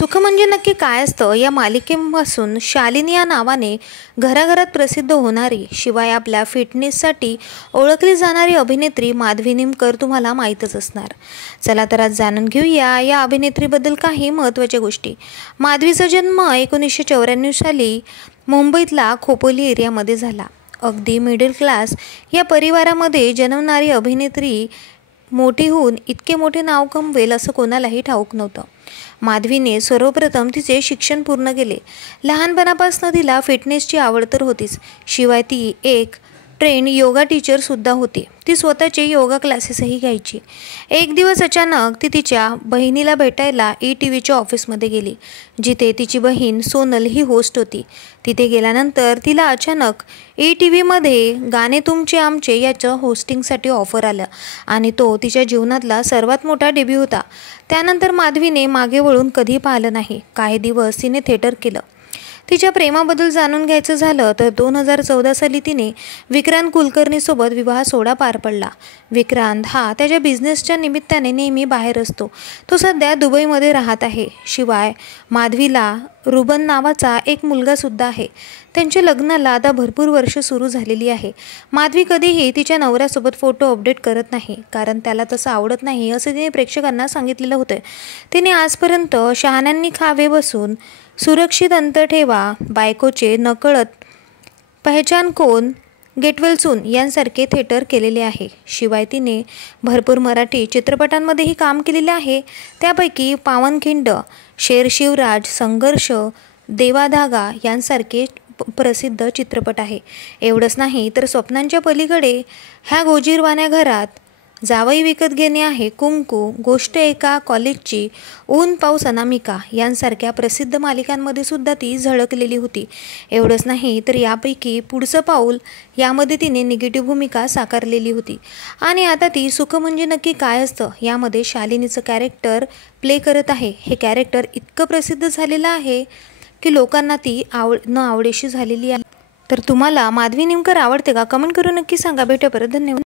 सुख म्हणजे नक्की काय असतं या मालिकेपासून शालिनी या नावाने घराघरात प्रसिद्ध होणारी, शिवाय आपल्या फिटनेससाठी ओळखली जाणारी अभिनेत्री माधवी निमकर तुम्हाला माहीतच असणार। चला तर आज जाणून घेऊया या अभिनेत्रीबद्दल काही महत्त्वाच्या गोष्टी। माधवीचा जन्म 1994 साली मुंबईतला खोपोली एरियामध्ये झाला। अगदी मिडल क्लास या परिवारामध्ये जन्मणारी अभिनेत्री मोठी होऊन इतके मोठे नाव कमवेल असं कोणालाही ठाऊक नव्हतं। माधवीने सर्वप्रथम तिचे शिक्षण पूर्ण केले। लहानपणापासून तिला फिटनेसची आवड तर होतीच, शिवाय ती एक ट्रेंड योगा टीचर सुद्धा होती। ती स्वतःचे योगा क्लासेसही घ्यायची। एक दिवस अचानक ती तिच्या बहिणीला भेटायला ETVच्या ऑफिसमध्ये गेली, जिथे तिची बहीण सोनल ही होस्ट होती। तिथे गेल्यानंतर तिला अचानक ETVमध्ये गाणे तुमचे आमचे याचं होस्टिंगसाठी ऑफर आलं आणि तो तिच्या जीवनातला सर्वात मोठा डेब्यू होता। त्यानंतर माधवीने मागे वळून कधी पाहिलं नाही। काही दिवस तिने थिएटर केलं। तिच्या प्रेमाबद्दल जाणून घ्यायचं झालं तर 2014 साली तिने विक्रांत कुलकर्णीसोबत विवाह सोहळा पार पडला। विक्रांत हा त्याच्या बिझनेसच्या निमित्ताने नेहमी बाहेर असतो। तो सध्या दुबईमध्ये राहत आहे। शिवाय माधवीला रुबन नावाचा एक मुलगा सुद्धा आहे। त्यांच्या लग्नाला आता भरपूर वर्ष सुरू झालेली आहे। माधवी कधीही तिच्या नवऱ्यासोबत फोटो अपडेट करत नाही, कारण त्याला तसं आवडत नाही असं तिने प्रेक्षकांना सांगितलेलं होतं। तिने आजपर्यंत शहाण्यांनी खावे बसून, सुरक्षित अंतर ठेवा, बायकोचे नकळत, पहचान कोण, गेट वेल सून यांसारखे थिएटर केलेले आहे। शिवाय तिने भरपूर मराठी चित्रपटांमध्येही काम केलेले आहे। त्यापैकी पावनखिंड, शेर शिवराज, संघर्ष, देवाधागा यांसारखे प्रसिद्ध चित्रपट आहे। एवढंच नाही तर स्वप्नांच्या पलीकडे, ह्या गोजीरवाण्या घरात, जावई विकत घेणे आहे कुंकू, गोष्ट एका कॉलेजची, ऊन पाऊस अनामिका यांसारख्या प्रसिद्ध मालिकांमध्ये सुद्धा ती झळकलेली होती। एवढंच नाही तर यापैकी पुढचं पाऊल यामध्ये तिने निगेटिव्ह भूमिका साकारलेली होती। आणि आता ती सुख म्हणजे नक्की काय असतं यामध्ये शालिनीचं कॅरेक्टर प्ले करत आहे। हे कॅरेक्टर इतकं प्रसिद्ध झालेलं आहे की लोकांना ती आवडेशी झालेली आहे। तर तुम्हाला माधवी निमकर आवडते का? कमेंट करून नक्की सांगा। भेटूया परत। धन्यवाद।